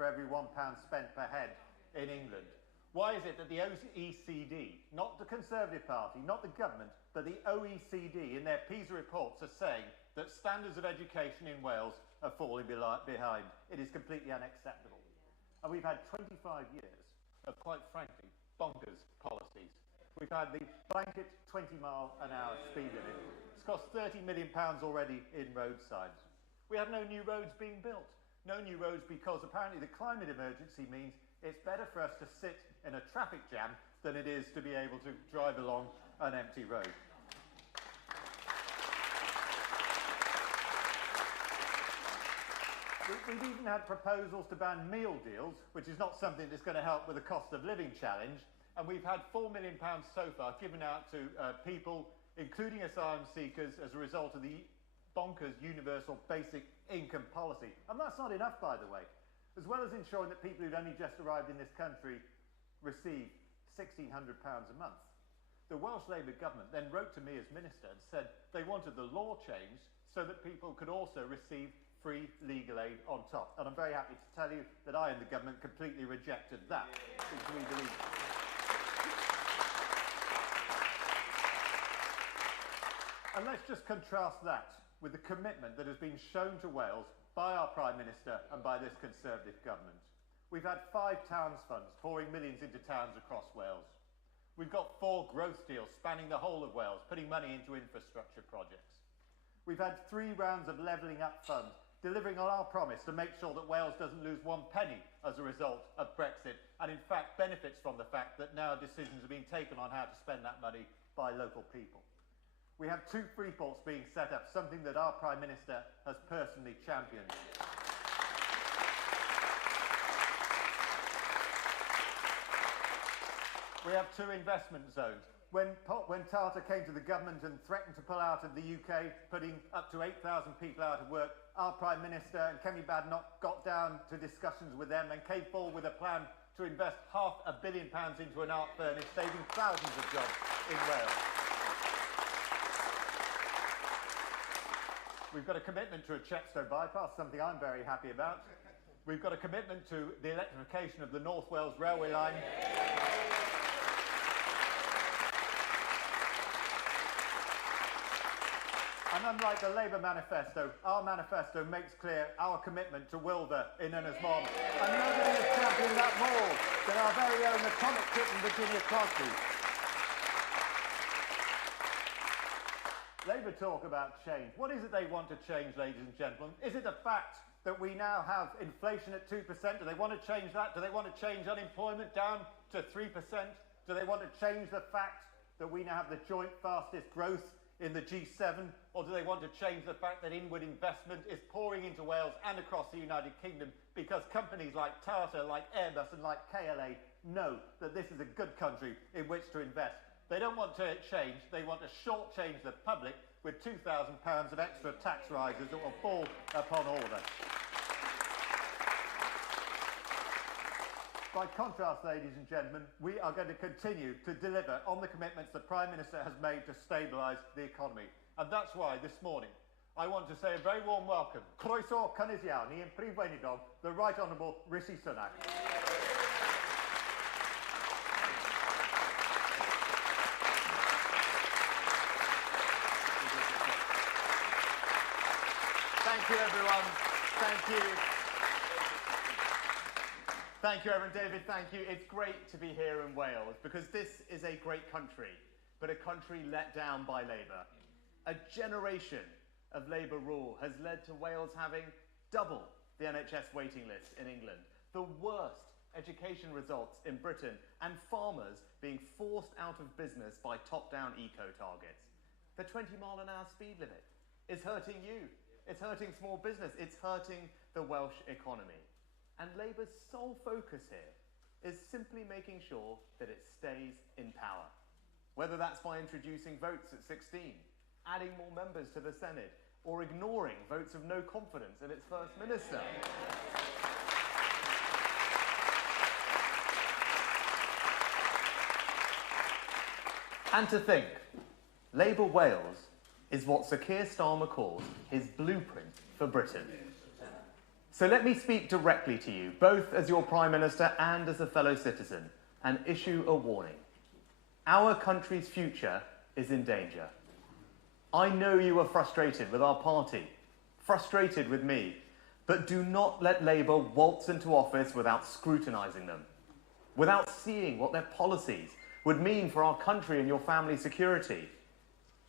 for every £1 spent per head in England. Why is it that the OECD, not the Conservative Party, not the government, but the OECD in their PISA reports are saying that standards of education in Wales are falling behind? It is completely unacceptable. And we've had 25 years of, quite frankly, bonkers policies. We've had the blanket 20-mile-an-hour speed limit. It's cost £30 million already in road signs. We have no new roads being built. No new roads because apparently the climate emergency means it's better for us to sit in a traffic jam than it is to be able to drive along an empty road. We've even had proposals to ban meal deals, which is not something that's going to help with the cost of living challenge. And we've had £4 million so far given out to people, including asylum seekers, as a result of the bonkers universal basic income policy. And that's not enough, by the way. As well as ensuring that people who'd only just arrived in this country receive £1,600 a month, the Welsh Labour government then wrote to me as minister and said they wanted the law changed so that people could also receive free legal aid on top. And I'm very happy to tell you that I and the government completely rejected that, because we believe. And let's just contrast that with the commitment that has been shown to Wales by our Prime Minister and by this Conservative government. We've had 5 towns funds pouring millions into towns across Wales. We've got 4 growth deals spanning the whole of Wales, putting money into infrastructure projects. We've had 3 rounds of levelling up funds, delivering on our promise to make sure that Wales doesn't lose 1 penny as a result of Brexit, and in fact benefits from the fact that now decisions are being taken on how to spend that money by local people. We have 2 free ports being set up, something that our Prime Minister has personally championed. We have 2 investment zones. When Tata came to the government and threatened to pull out of the UK, putting up to 8,000 people out of work, our Prime Minister and Kemi Badenoch got down to discussions with them and came forward with a plan to invest £500 million into an arc furnace, saving thousands of jobs in Wales. We've got a commitment to a Chepstow bypass, something I'm very happy about. We've got a commitment to the electrification of the North Wales railway line. And unlike the Labour manifesto, our manifesto makes clear our commitment to Wilver in Ynys Môn. And nobody has championed that more than our very own atomic kitten, Virginia Crosby. Labour talk about change. What is it they want to change, ladies and gentlemen? Is it the fact that we now have inflation at 2%? Do they want to change that? Do they want to change unemployment down to 3%? Do they want to change the fact that we now have the joint fastest growth in the G7? Or do they want to change the fact that inward investment is pouring into Wales and across the United Kingdom because companies like Tata, like Airbus and like KLA know that this is a good country in which to invest? They don't want to change, they want to shortchange the public with £2,000 of extra tax rises that will fall upon all of us. By contrast, ladies and gentlemen, we are going to continue to deliver on the commitments the Prime Minister has made to stabilise the economy. And that's why this morning I want to say a very warm welcome, croeso cynnes iawn i Prif Weinidog, the Right Honourable Rishi Sunak. Thank you, everyone. Thank you. Thank you, Reverend David. Thank you. It's great to be here in Wales because this is a great country, but a country let down by Labour. A generation of Labour rule has led to Wales having double the NHS waiting list in England, the worst education results in Britain, and farmers being forced out of business by top-down eco-targets. The 20-mile-an-hour speed limit is hurting you. It's hurting small business. It's hurting the Welsh economy. And Labour's sole focus here is simply making sure that it stays in power. Whether that's by introducing votes at 16, adding more members to the Senate, or ignoring votes of no confidence in its First Minister. And to think, Labour Wales is what Sir Keir Starmer calls his blueprint for Britain. So let me speak directly to you, both as your Prime Minister and as a fellow citizen, and issue a warning. Our country's future is in danger. I know you are frustrated with our party, frustrated with me, but do not let Labour waltz into office without scrutinising them, without seeing what their policies would mean for our country and your family's security.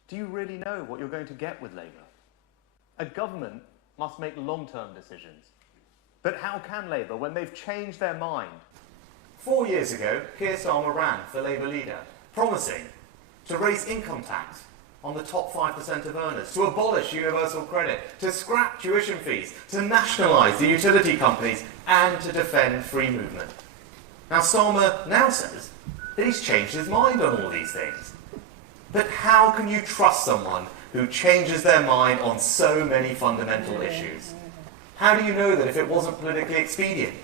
Do you really know what you're going to get with Labour? A government must make long-term decisions. But how can Labour when they've changed their mind? 4 years ago, Keir Starmer ran for Labour leader, promising to raise income tax on the top 5% of earners, to abolish universal credit, to scrap tuition fees, to nationalise the utility companies, and to defend free movement. Now, Starmer now says that he's changed his mind on all these things. But how can you trust someone who changes their mind on so many fundamental issues? How do you know that if it wasn't politically expedient,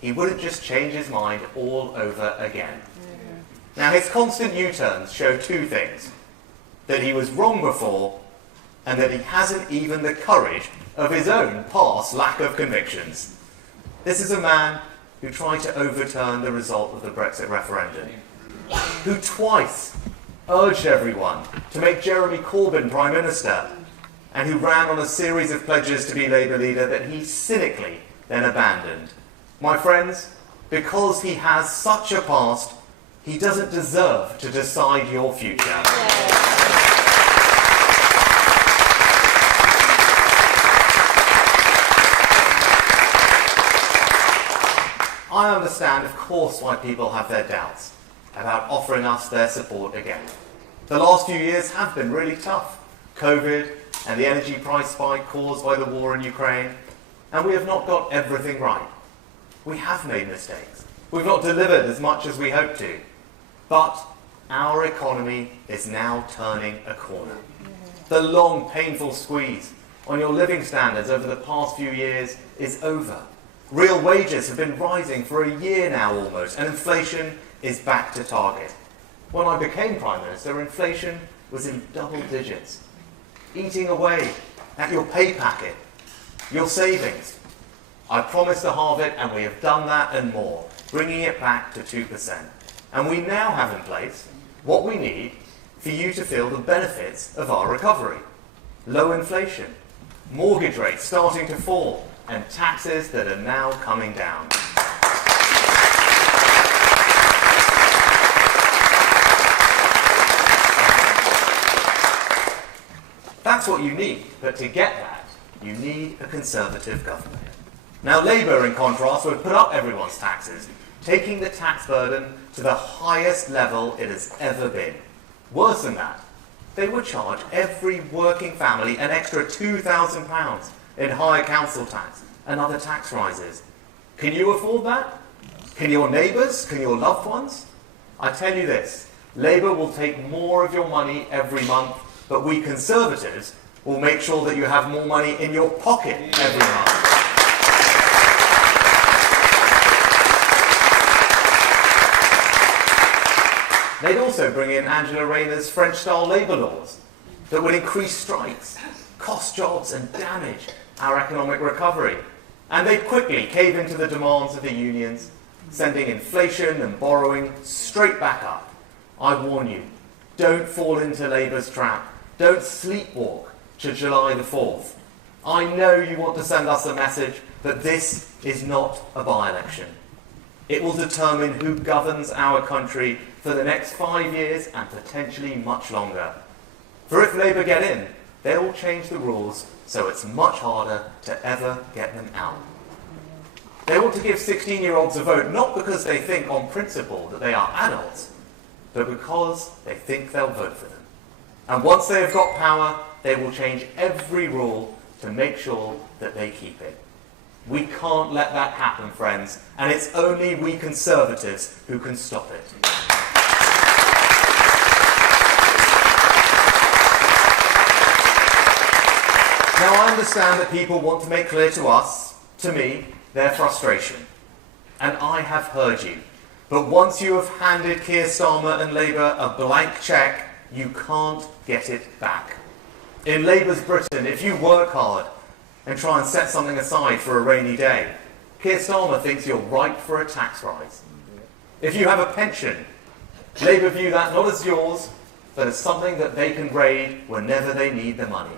he wouldn't just change his mind all over again? Now, his constant U-turns show two things: that he was wrong before, and that he hasn't even the courage of his own past lack of convictions. This is a man who tried to overturn the result of the Brexit referendum, who twice urged everyone to make Jeremy Corbyn Prime Minister, and who ran on a series of pledges to be Labour leader that he cynically then abandoned. My friends, because he has such a past, he doesn't deserve to decide your future. I understand, of course, why people have their doubts about offering us their support again. The last few years have been really tough. COVID and the energy price spike caused by the war in Ukraine, and we have not got everything right. We have made mistakes. We've not delivered as much as we hoped to. But our economy is now turning a corner. The long, painful squeeze on your living standards over the past few years is over. Real wages have been rising for a year now almost, and inflation is back to target. When I became Prime Minister, inflation was in double digits, eating away at your pay packet, your savings. I promised to halve it, and we have done that and more, bringing it back to 2%. And we now have in place what we need for you to feel the benefits of our recovery. Low inflation, mortgage rates starting to fall, and taxes that are now coming down. That's what you need, but to get that, you need a Conservative government. Now, Labour, in contrast, would put up everyone's taxes, taking the tax burden to the highest level it has ever been. Worse than that, they would charge every working family an extra £2,000 in higher council tax and other tax rises. Can you afford that? Can your neighbours? Can your loved ones? I tell you this, Labour will take more of your money every month, but we Conservatives will make sure that you have more money in your pocket every month. They'd also bring in Angela Rayner's French-style labour laws that would increase strikes, cost jobs and damage our economic recovery. And they'd quickly cave into the demands of the unions, sending inflation and borrowing straight back up. I warn you, don't fall into Labour's trap. Don't sleepwalk to July the 4th. I know you want to send us a message that this is not a by-election. It will determine who governs our country for the next 5 years and potentially much longer. For if Labour get in, they will change the rules so it's much harder to ever get them out. They want to give 16-year-olds a vote not because they think on principle that they are adults, but because they think they'll vote for them. And once they have got power, they will change every rule to make sure that they keep it. We can't let that happen, friends, and it's only we Conservatives who can stop it. Now, I understand that people want to make clear to us, to me, their frustration. And I have heard you. But once you have handed Keir Starmer and Labour a blank cheque, you can't get it back. In Labour's Britain, if you work hard and try and set something aside for a rainy day. Keir Starmer thinks you're ripe for a tax rise. If you have a pension, Labour view that not as yours, but as something that they can raid whenever they need the money.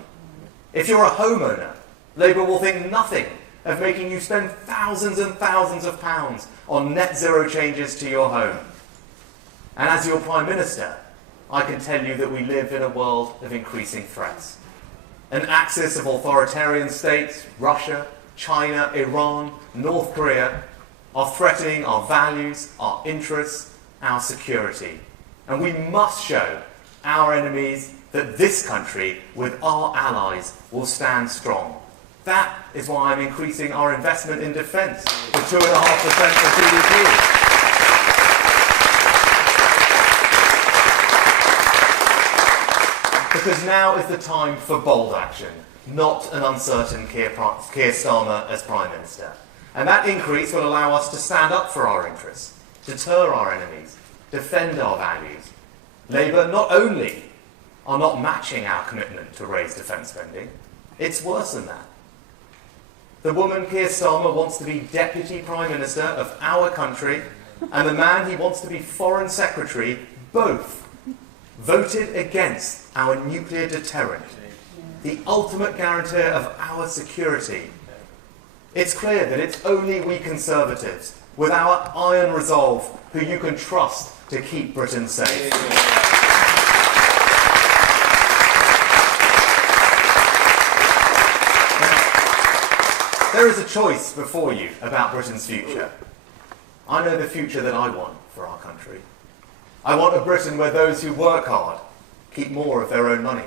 If you're a homeowner, Labour will think nothing of making you spend thousands and thousands of pounds on net zero changes to your home. And as your Prime Minister, I can tell you that we live in a world of increasing threats. An axis of authoritarian states, Russia, China, Iran, North Korea, are threatening our values, our interests, our security. And we must show our enemies that this country, with our allies, will stand strong. That is why I'm increasing our investment in defence to 2.5% of GDP. Because now is the time for bold action, not an uncertain Keir Starmer as Prime Minister. And that increase will allow us to stand up for our interests, deter our enemies, defend our values. Labour not only are not matching our commitment to raise defence spending, it's worse than that. The woman Keir Starmer wants to be Deputy Prime Minister of our country, and the man he wants to be Foreign Secretary, both voted against our nuclear deterrent, the ultimate guarantor of our security. It's clear that it's only we Conservatives, with our iron resolve, who you can trust to keep Britain safe. There is a choice before you about Britain's future. I know the future that I want for our country. I want a Britain where those who work hard keep more of their own money,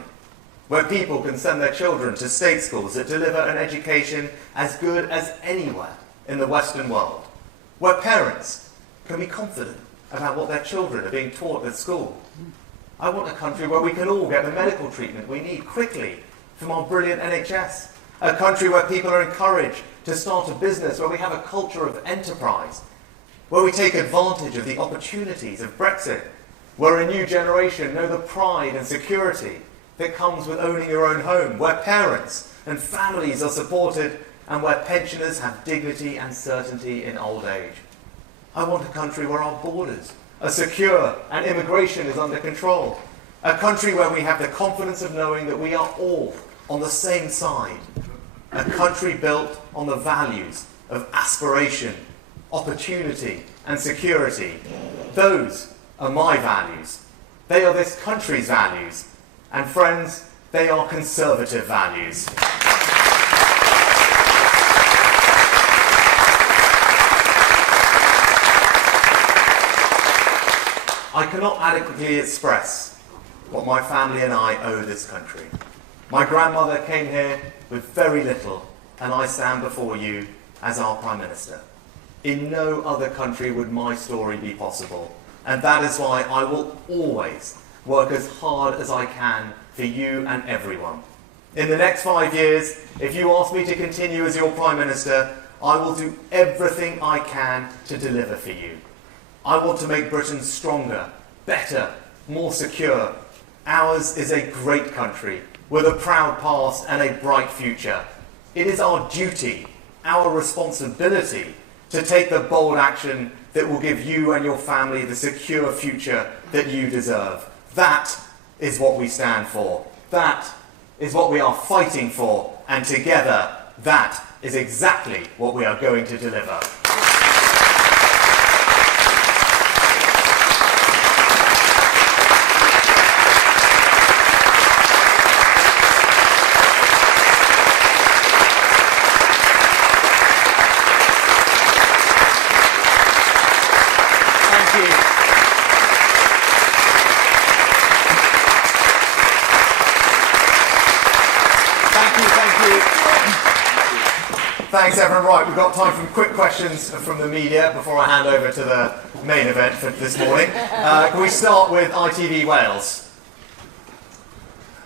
where people can send their children to state schools that deliver an education as good as anywhere in the Western world, where parents can be confident about what their children are being taught at school. I want a country where we can all get the medical treatment we need quickly from our brilliant NHS, a country where people are encouraged to start a business, where we have a culture of enterprise, where we take advantage of the opportunities of Brexit, where a new generation know the pride and security that comes with owning your own home, where parents and families are supported, and where pensioners have dignity and certainty in old age. I want a country where our borders are secure and immigration is under control. A country where we have the confidence of knowing that we are all on the same side. A country built on the values of aspiration, opportunity, and security. Those are my values. They are this country's values. And friends, they are Conservative values. I cannot adequately express what my family and I owe this country. My grandmother came here with very little, and I stand before you as our Prime Minister. In no other country would my story be possible, and that is why I will always work as hard as I can for you and everyone. In the next 5 years, if you ask me to continue as your Prime Minister, I will do everything I can to deliver for you. I want to make Britain stronger, better, more secure. Ours is a great country with a proud past and a bright future. It is our duty, our responsibility, to take the bold action that will give you and your family the secure future that you deserve. That is what we stand for. That is what we are fighting for. And together, that is exactly what we are going to deliver. Thanks, everyone. Right, we've got time for quick questions from the media before I hand over to the main event for this morning. Can we start with ITV Wales?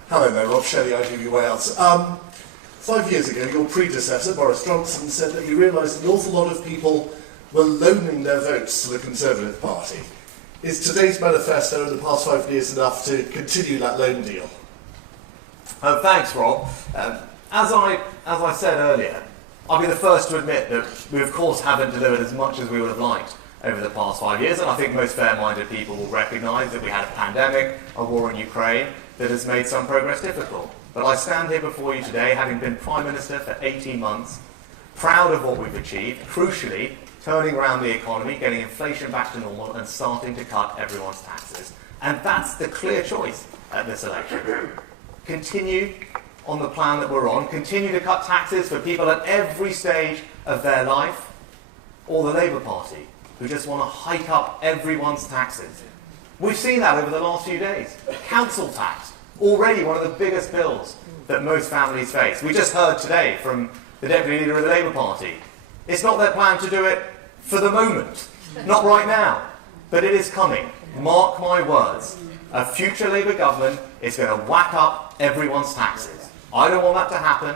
Hello there, Rob Shelley, ITV Wales. 5 years ago, your predecessor, Boris Johnson, said that he realised an awful lot of people were loaning their votes to the Conservative Party. Is today's manifesto in the past 5 years enough to continue that loan deal? Thanks, Rob. As as I said earlier, I'll be the first to admit that we of course haven't delivered as much as we would have liked over the past 5 years, and I think most fair-minded people will recognise that we had a pandemic, a war in Ukraine, that has made some progress difficult. But I stand here before you today, having been Prime Minister for 18 months, proud of what we've achieved, crucially, turning around the economy, getting inflation back to normal, and starting to cut everyone's taxes. And that's the clear choice at this election. Continue on the plan that we're on, continue to cut taxes for people at every stage of their life, or the Labour Party, who just want to hike up everyone's taxes. We've seen that over the last few days. Council tax, already one of the biggest bills that most families face. We just heard today from the Deputy Leader of the Labour Party. It's not their plan to do it for the moment, not right now, but it is coming. Mark my words. A future Labour government is going to whack up everyone's taxes. I don't want that to happen.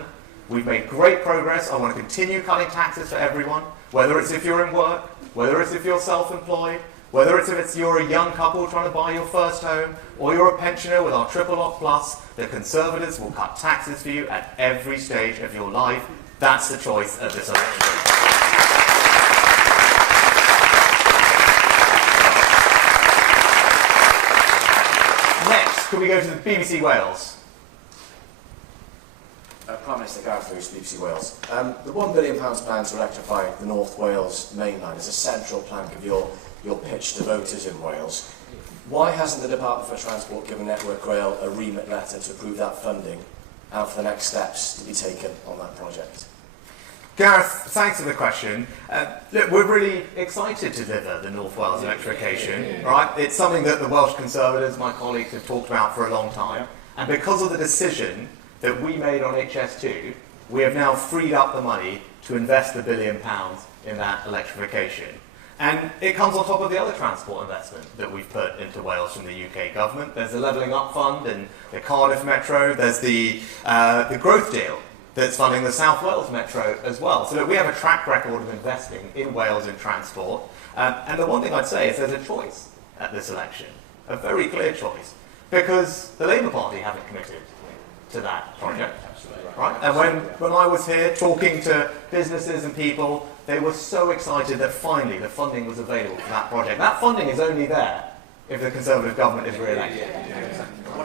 We've made great progress. I want to continue cutting taxes for everyone, whether it's if you're in work, whether it's if you're self-employed, whether it's if you're a young couple trying to buy your first home, or you're a pensioner with our Triple Lock Plus. The Conservatives will cut taxes for you at every stage of your life. That's the choice of this election. Next, can we go to the BBC Wales? Prime Minister Gareth Lewis, BBC Wales. The £1 billion plan to electrify the North Wales main line is a central plank of your pitch to voters in Wales. Why hasn't the Department for Transport given Network Rail a remit letter to approve that funding and for the next steps to be taken on that project? Gareth, thanks for the question. Look, we're really excited to deliver the North Wales electrification. Right? It's something that the Welsh Conservatives, my colleagues, have talked about for a long time. And because of the decision that we made on HS2, we have now freed up the money to invest £1 billion in that electrification. And it comes on top of the other transport investment that we've put into Wales from the UK government. There's the Levelling Up Fund and the Cardiff Metro. There's the growth deal that's funding the South Wales Metro as well. So look, we have a track record of investing in Wales in transport. And the one thing I'd say is there's a choice at this election, a very clear choice, because the Labour Party haven't committed to that project. Right? And when I was here talking to businesses and people, they were so excited that finally the funding was available for that project. That funding is only there if the Conservative government is re-elected.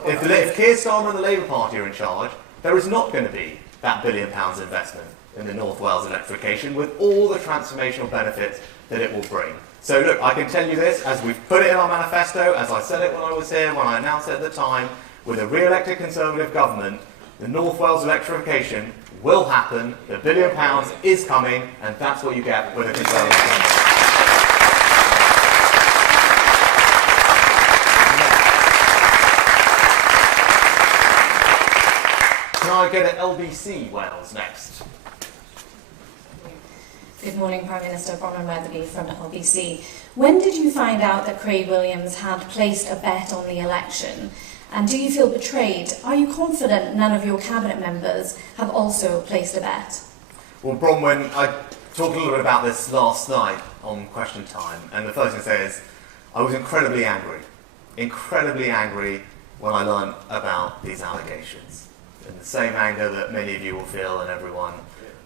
If Keir Starmer and the Labour Party are in charge, there is not going to be that £1 billion investment in the North Wales electrification with all the transformational benefits that it will bring. So look, I can tell you this, as we've put it in our manifesto, as I said it when I was here, when I announced it at the time, with a re-elected Conservative government, the North Wales electrification will happen, the £1 billion is coming, and that's what you get with a Conservative government. Can I get an LBC Wales next? Good morning, Prime Minister. Bronwyn Weatherby from LBC. When did you find out that Craig Williams had placed a bet on the election? And do you feel betrayed? Are you confident none of your cabinet members have also placed a bet? Well, Bronwyn, I talked a little bit about this last night on Question Time, and the first thing to say is I was incredibly angry when I learned about these allegations. And the same anger that many of you will feel and everyone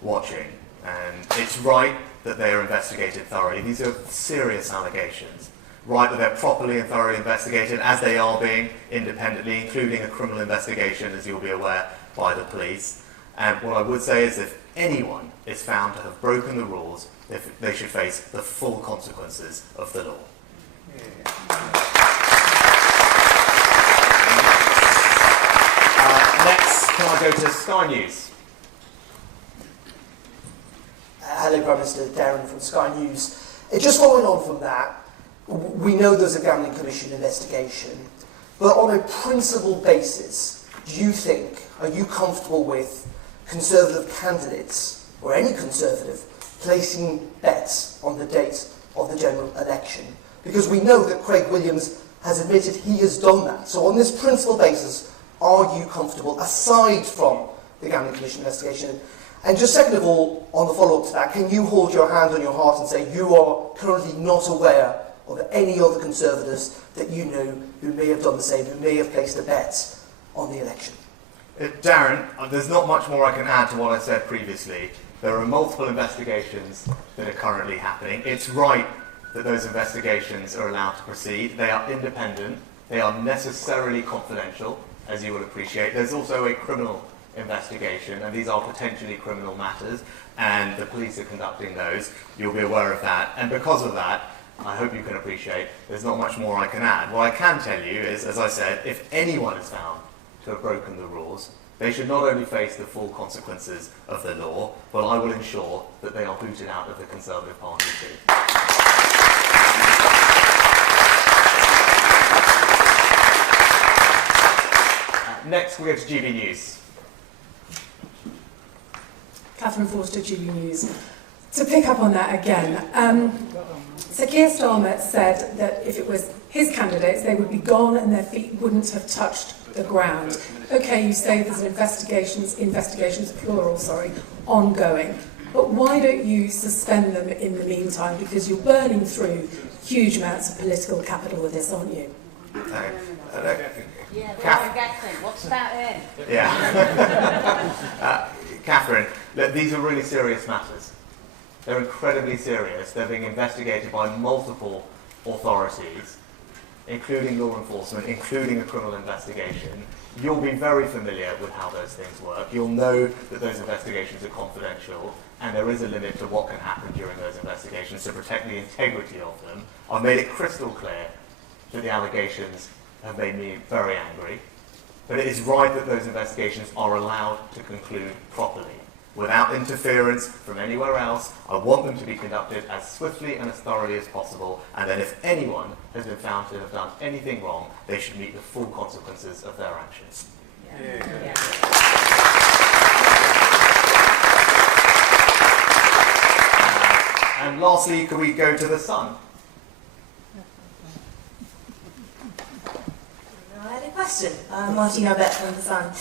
watching. And it's right that they are investigated thoroughly. These are serious allegations. Right that they're properly and thoroughly investigated, as they are being independently, including a criminal investigation, as you'll be aware, by the police. And what I would say is if anyone is found to have broken the rules, they should face the full consequences of the law. Next, can I go to Sky News? Hello, Prime Minister. Darren from Sky News. Just following on from that, we know there's a Gambling Commission investigation, but on a principled basis, are you comfortable with Conservative candidates, or any Conservative, placing bets on the date of the general election? Because we know that Craig Williams has admitted he has done that. So on this principled basis, are you comfortable, aside from the Gambling Commission investigation? And just second of all, on the follow-up to that, can you hold your hand on your heart and say you are currently not aware of any other Conservatives that you know who may have done the same, who may have placed a bet on the election? Darren, there's not much more I can add to what I said previously. There are multiple investigations that are currently happening. It's right that those investigations are allowed to proceed. They are independent. They are necessarily confidential, as you will appreciate. There's also a criminal investigation, and these are potentially criminal matters, and the police are conducting those. You'll be aware of that. And because of that, I hope you can appreciate there's not much more I can add. What I can tell you is, as I said, if anyone is found to have broken the rules, they should not only face the full consequences of the law, but I will ensure that they are booted out of the Conservative Party too. Next, we go to GB News. Catherine Forster, GB News. To pick up on that again, so Keir Starmer said that if it was his candidates, they would be gone and their feet wouldn't have touched the ground. Okay, you say there's investigations plural, ongoing. But why don't you suspend them in the meantime? Because you're burning through huge amounts of political capital with this, aren't you? What's that then? Yeah. Catherine, look, these are really serious matters. They're incredibly serious. They're being investigated by multiple authorities, including law enforcement, including a criminal investigation. You'll be very familiar with how those things work. You'll know that those investigations are confidential, and there is a limit to what can happen during those investigations to protect the integrity of them. I've made it crystal clear that the allegations have made me very angry, but it is right that those investigations are allowed to conclude properly, without interference from anywhere else. I want them to be conducted as swiftly and as thoroughly as possible, and then if anyone has been found to have done anything wrong, they should meet the full consequences of their actions. And lastly, could we go to the Sun? I had a question. Martina Bett from The Sun.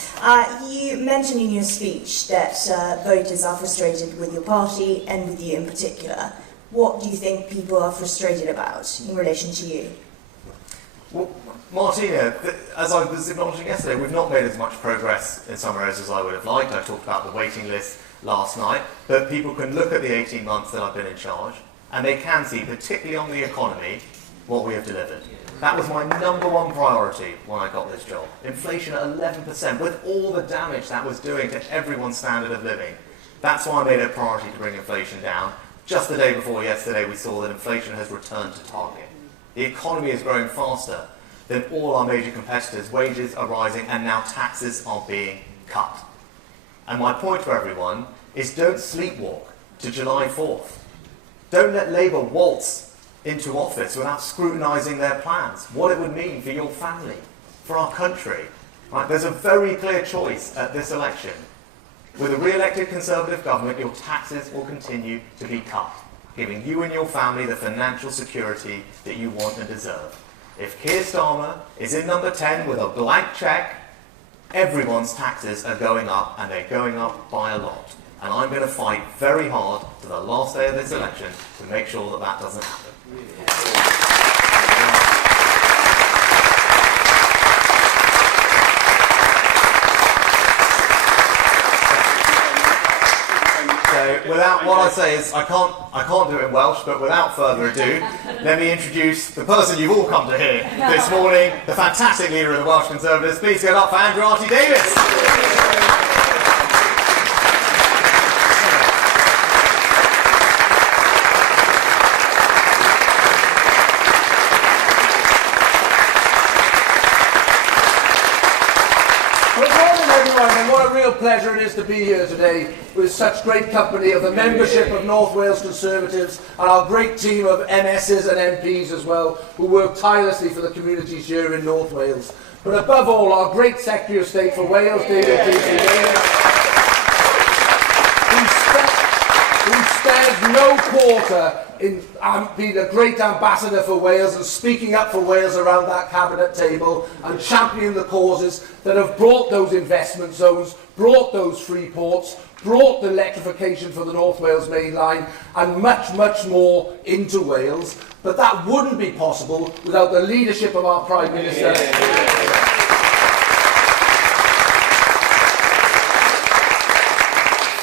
You mentioned in your speech that voters are frustrated with your party and with you in particular. What do you think people are frustrated about in relation to you? Well, Martina, as I was acknowledging yesterday, we've not made as much progress in some areas as I would have liked. I talked about the waiting list last night, but people can look at the 18 months that I've been in charge, and they can see, particularly on the economy, what we have delivered. That was my number one priority when I got this job. Inflation at 11%, with all the damage that was doing to everyone's standard of living. That's why I made it a priority to bring inflation down. Just the day before yesterday, we saw that inflation has returned to target. The economy is growing faster than all our major competitors. Wages are rising, and now taxes are being cut. And my point to everyone is don't sleepwalk to July 4th. Don't let Labour waltz into office without scrutinising their plans, what it would mean for your family, for our country. Right? There's a very clear choice at this election. With a re-elected Conservative government, your taxes will continue to be cut, giving you and your family the financial security that you want and deserve. If Keir Starmer is in number 10 with a blank cheque, everyone's taxes are going up, and they're going up by a lot. And I'm going to fight very hard to the last day of this election to make sure that that doesn't happen. So, without what I say is, I can't do it in Welsh, but without further ado, let me introduce the person you've all come to hear this morning, the fantastic leader of the Welsh Conservatives. Please give it up for Andrew Davies. What a real pleasure it is to be here today with such great company of the membership of North Wales Conservatives and our great team of MSs and MPs as well, who work tirelessly for the communities here in North Wales. But above all, our great Secretary of State for Wales, David who spares no quarter in being a great ambassador for Wales and speaking up for Wales around that cabinet table and championing the causes that have brought those investment zones, brought those free ports, brought the electrification for the North Wales main line and much, much more into Wales. But that wouldn't be possible without the leadership of our Prime Minister.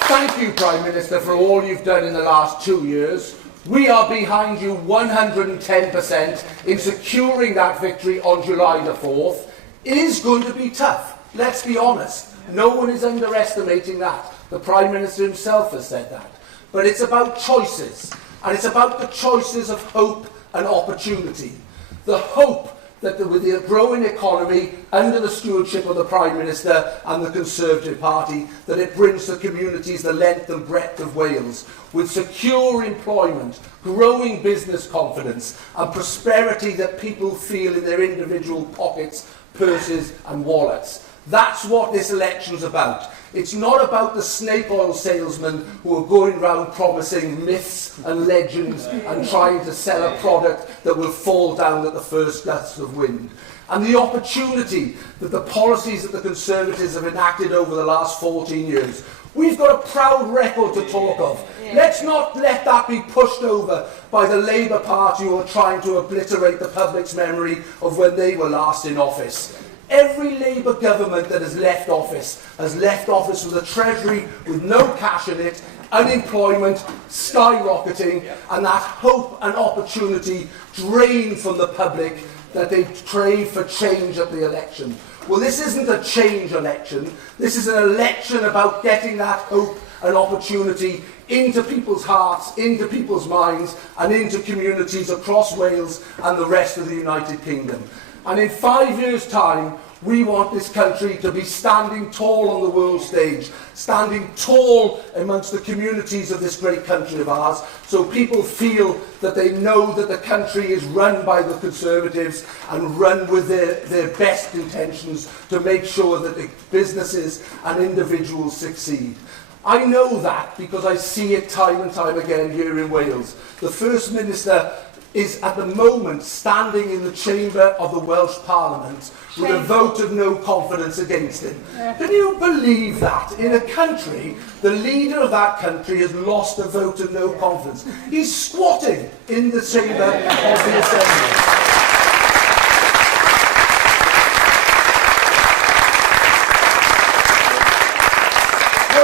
Thank you, Prime Minister, for all you've done in the last 2 years. We are behind you 110% in securing that victory on July the 4th. It is going to be tough, let's be honest. No one is underestimating that. The Prime Minister himself has said that. But it's about choices, and it's about the choices of hope and opportunity. The hope that with the growing economy under the stewardship of the Prime Minister and the Conservative Party, that it brings to communities the length and breadth of Wales, with secure employment, growing business confidence and prosperity that people feel in their individual pockets, purses and wallets. That's what this election's about. It's not about the snake oil salesmen who are going around promising myths and legends and trying to sell a product that will fall down at the first gust of wind. And the opportunity that the policies that the Conservatives have enacted over the last 14 years, we've got a proud record to talk of. Let's not let that be pushed over by the Labour Party who are trying to obliterate the public's memory of when they were last in office. Every Labour government that has left office with a treasury with no cash in it, unemployment skyrocketing, and that hope and opportunity drained from the public that they crave for change at the election. Well, this isn't a change election. This is an election about getting that hope and opportunity into people's hearts, into people's minds, and into communities across Wales and the rest of the United Kingdom. And in 5 years' time, we want this country to be standing tall on the world stage, standing tall amongst the communities of this great country of ours, so people feel that they know that the country is run by the Conservatives and run with their best intentions to make sure that the businesses and individuals succeed. I know that because I see it time and time again here in Wales. The First Minister is at the moment standing in the chamber of the Welsh Parliament with a vote of no confidence against him. Can you believe that? In a country, the leader of that country has lost a vote of no confidence. He's squatting in the chamber of the Assembly.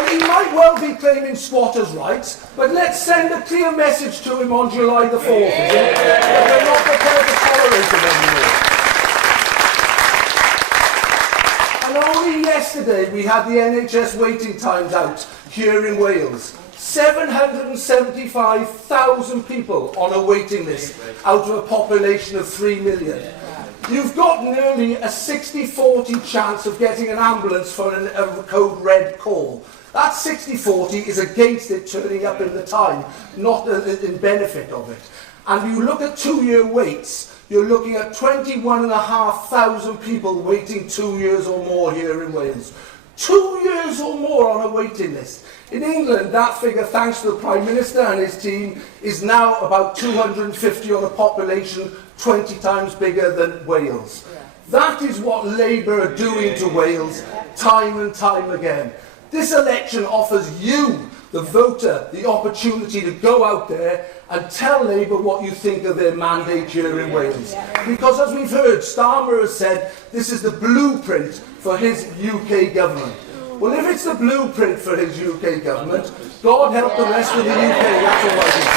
He might well be claiming squatters' rights, but let's send a clear message to him on July the 4th, is it? That we're not prepared to tolerate it anymore. And only yesterday we had the NHS waiting times out here in Wales. 775,000 people on a waiting list out of a population of 3 million. You've got nearly a 60-40 chance of getting an ambulance for a code red call. That 60-40 is against it turning up in the time, not in benefit of it. And you look at 2-year waits, you're looking at 21,500 people waiting 2 years or more here in Wales. 2 years or more on a waiting list. In England, that figure, thanks to the Prime Minister and his team, is now about 250 on a population 20 times bigger than Wales. That is what Labour are doing to Wales time and time again. This election offers you, the voter, the opportunity to go out there and tell Labour what you think of their mandate here in Wales. Because as we've heard, Starmer has said this is the blueprint for his UK government. Well, if it's the blueprint for his UK government, God help the rest of the UK, that's all I can say.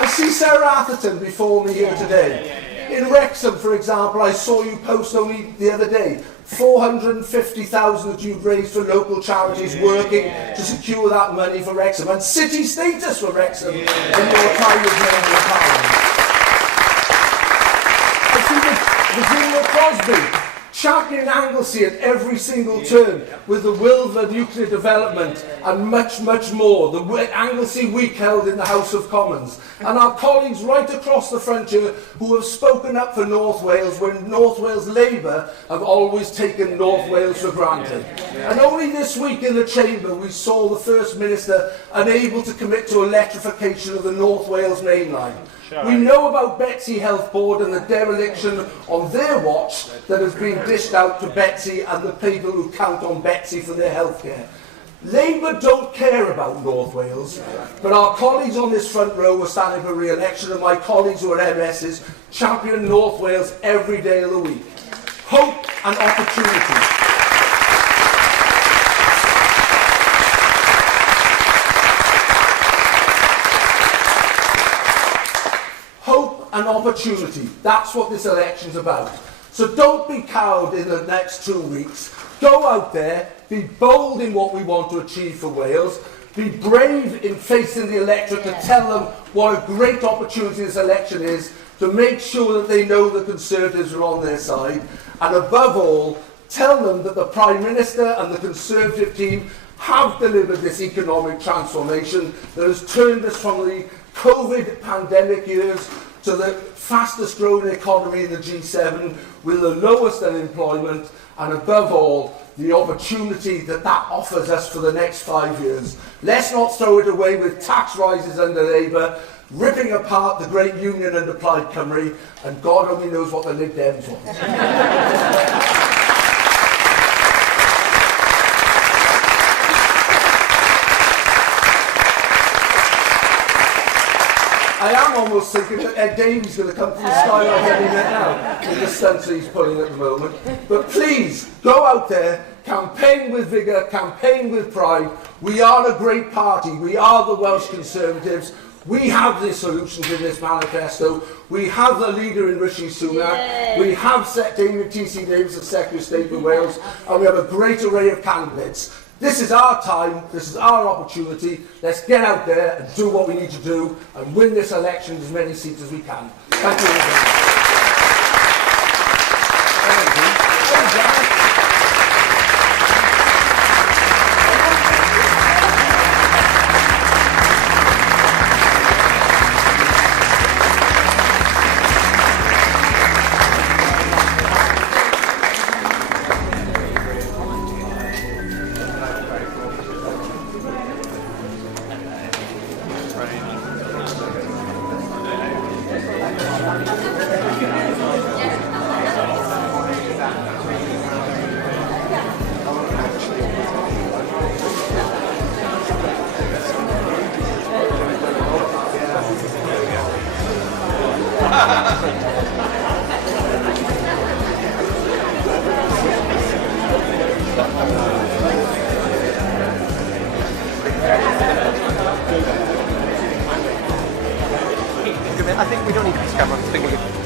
I see Sarah Atherton before me here today. In Wrexham, for example, I saw you post only the other day, 450,000 that you've raised for local charities working to secure that money for Wrexham, and city status for Wrexham in your time as Member of Parliament. I see Virginia Crosby championing Anglesey at every single turn with the Wilver nuclear development and much, much more. The Anglesey Week held in the House of Commons. And our colleagues right across the frontier who have spoken up for North Wales when North Wales Labour have always taken North Wales for granted. And only this week in the Chamber we saw the First Minister unable to commit to electrification of the North Wales main line. We know about Betsy Health Board and the dereliction on their watch that has been dished out to Betsy and the people who count on Betsy for their healthcare. Labour don't care about North Wales, but our colleagues on this front row are standing for re-election, and my colleagues who are MSs champion North Wales every day of the week. Hope and opportunity. Hope and opportunity. That's what this election's about. So don't be cowed in the next 2 weeks. Go out there, be bold in what we want to achieve for Wales, be brave in facing the electorate to tell them what a great opportunity this election is, to make sure that they know the Conservatives are on their side, and above all, tell them that the Prime Minister and the Conservative team have delivered this economic transformation that has turned us from the COVID pandemic years to the fastest growing economy in the G7 with the lowest unemployment, and above all, the opportunity that offers us for the next 5 years. Let's not throw it away with tax rises under Labour, ripping apart the great union under Plaid Cymru, and God only knows what the Lib Dems want. I am almost thinking that Ed Davies is going to come from the skyline any minute now, with the stunts he's pulling at the moment. But please, go out there, campaign with vigour, campaign with pride. We are a great party. We are the Welsh Conservatives. We have the solutions in this manifesto. We have the leader in Rishi Sunak. Yay. We have Damien T.C. Davies as Secretary of State for Wales. And we have a great array of candidates. This is our time, this is our opportunity. Let's get out there and do what we need to do and win this election as many seats as we can. Thank you very much. I think we don't need this camera. I think we're good.